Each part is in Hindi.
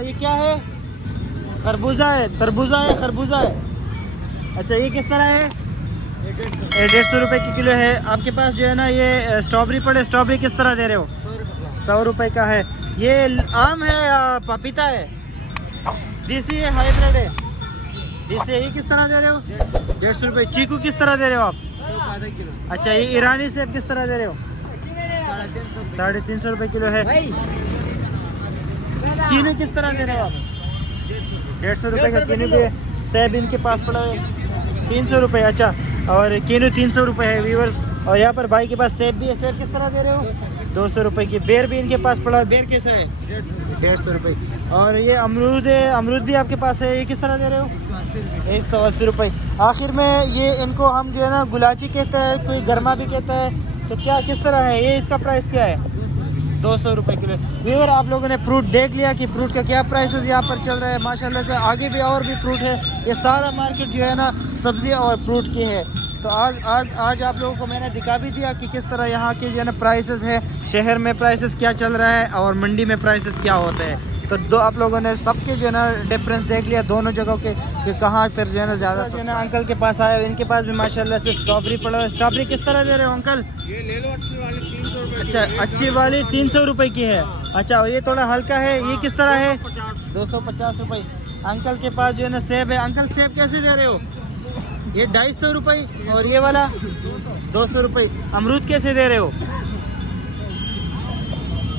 ये क्या है? खरबूजा है, तरबूजा है, खरबूजा है। अच्छा ये किस तरह है? ये 150 रुपये की किलो है। आपके पास जो है ना ये स्ट्रॉबेरी पड़े, स्ट्रॉबेरी किस तरह दे रहे हो? 100 रुपये का है। ये आम है या पपीता है? देसी है, हाइब्रिड है? देसी है। ये किस तरह दे रहे हो? 150 रुपये। चीकू किस तरह दे रहे हो आप? अच्छा ये ईरानी सेब किस तरह दे रहे हो? 350 रुपये किलो है। कीनू किस तरह दे रहे हो आप? 150 रुपये का कीनू भी है। सेब इनके पास पड़ा है 300 रुपये। अच्छा और कीनू 300 रुपये है व्यूवर्स। और यहाँ पर भाई के पास सेब भी है। सेब किस तरह दे रहे हो? 200 रुपये की। बेर भी इनके पास पड़ा है। बेर कैसे है? 150 रुपये। और ये अमरूद है, अमरूद भी आपके पास है। ये किस तरह दे रहे हो? 180 रुपये। आखिर में ये इनको हम जो है ना गुलाची कहते हैं, कोई गर्मा भी कहता है, तो क्या किस तरह है ये? इसका प्राइस क्या है? 200 रुपये किलो। व्यूअर आप लोगों ने फ्रूट देख लिया कि फ्रूट का क्या प्राइसेस यहाँ पर चल रहा है। माशाल्लाह से आगे भी और भी फ्रूट है। ये सारा मार्केट जो है ना सब्जी और फ्रूट की है। तो आज आप लोगों को मैंने दिखा भी दिया कि किस तरह यहाँ के जो है ना प्राइसेस है, शहर में प्राइसेस क्या चल रहा है और मंडी में प्राइसेस क्या होते हैं। तो दो आप लोगों ने सबके जो है ना डिफरेंस देख लिया दोनों जगहों के कि कहाँ पर जो है ना ज़्यादा जो है ना। अंकल के पास आए, इनके पास भी माशाल्लाह से स्ट्रॉबेरी पड़ा है। स्ट्रॉबेरी किस तरह दे रहे हो अंकल? ये ले लो अच्छी वाली 300 रुपये। अच्छा अच्छी वाली 300 रुपये की है। अच्छा और ये थोड़ा हल्का है, ये किस तरह है? 250 रुपये। अंकल के पास जो है ना सेब है। अंकल सेब कैसे दे रहे हो? ये 250 रुपये। और ये वाला 200 रुपये। अमरूद कैसे दे रहे हो?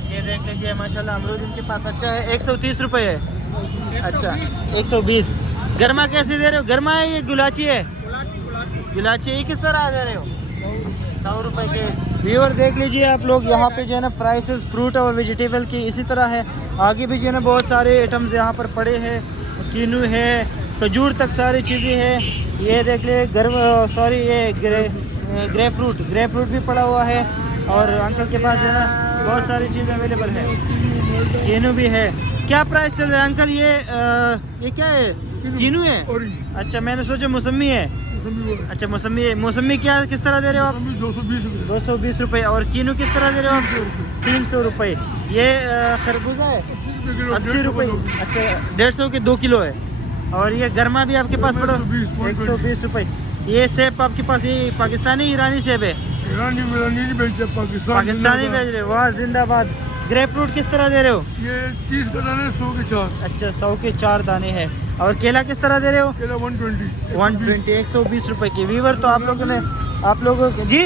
ये देख लीजिए माशाल्लाह अमरूद इनके पास अच्छा है, 130 रुपये है। अच्छा 120। गर्मा कैसे दे रहे हो? गर्मा है ये गुलाची है? गुलाची। ये किस तरह दे रहे हो? 100 रुपये के। व्यूअर देख लीजिए आप लोग यहाँ पे जो है ना प्राइसेस फ्रूट और वेजिटेबल की इसी तरह है। आगे भी जो है ना बहुत सारे आइटम्स यहाँ पर पड़े हैं। कीनू है, खजूर तक सारी चीज़ें हैं। ये देख लीजिए ये ग्रे फ्रूट भी पड़ा हुआ है। और अंकल के पास जो है ना बहुत सारी चीज़ें अवेलेबल है। कीनू भी है। क्या प्राइस चल रहा है अंकल? ये क्या है? कीनू है? अच्छा मैंने सोचा मौसमी है। अच्छा मौसमी है। मौसमी क्या किस तरह दे रहे हो आप? 220 रुपये। और कीनू किस तरह दे रहे हो आप? 300 रुपये। ये खरबूजा है 80 रुपये। अच्छा 150 के 2 किलो है। और ये गर्मा भी आपके पास पड़ा 120 रुपये। ये सेब आपके पास ये पाकिस्तानी ईरानी सेब है? पाकिस्तानी भेज रहे हो? वाह जिंदाबाद। ग्रेप फ्रूट किस तरह दे रहे हो? ये 30 का दाना 100 के 4। अच्छा 100 के 4 दाने हैं। और केला किस तरह दे रहे हो? केला 120 120 रुपये की। वीवर तो आप लोगों जी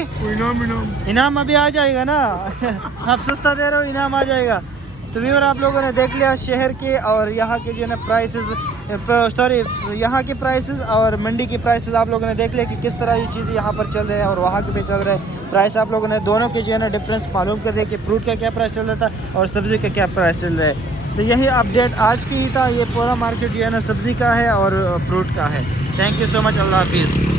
इनाम अभी आ जाएगा ना आप सस्ता दे रहे हो, इनाम आ जाएगा। तो व्यूअर आप लोगों ने देख लिया शहर के और यहाँ के जो है ना प्राइसेस, यहाँ के प्राइसेस और मंडी की प्राइसेस आप लोगों ने देख लिया कि किस तरह ये चीज़ें यहाँ पर चल रहे हैं और वहाँ के भी चल रहे हैं प्राइस। आप लोगों ने दोनों के जो है ना डिफरेंस मालूम कर दिया कि फ्रूट का क्या प्राइस चल रहा था और सब्ज़ी का क्या प्राइस चल रहा है। तो यही अपडेट आज की ही था। ये पूरा मार्केट जो है ना सब्ज़ी का है और फ्रूट का है। Thank you so much. अल्लाह हाफिज़।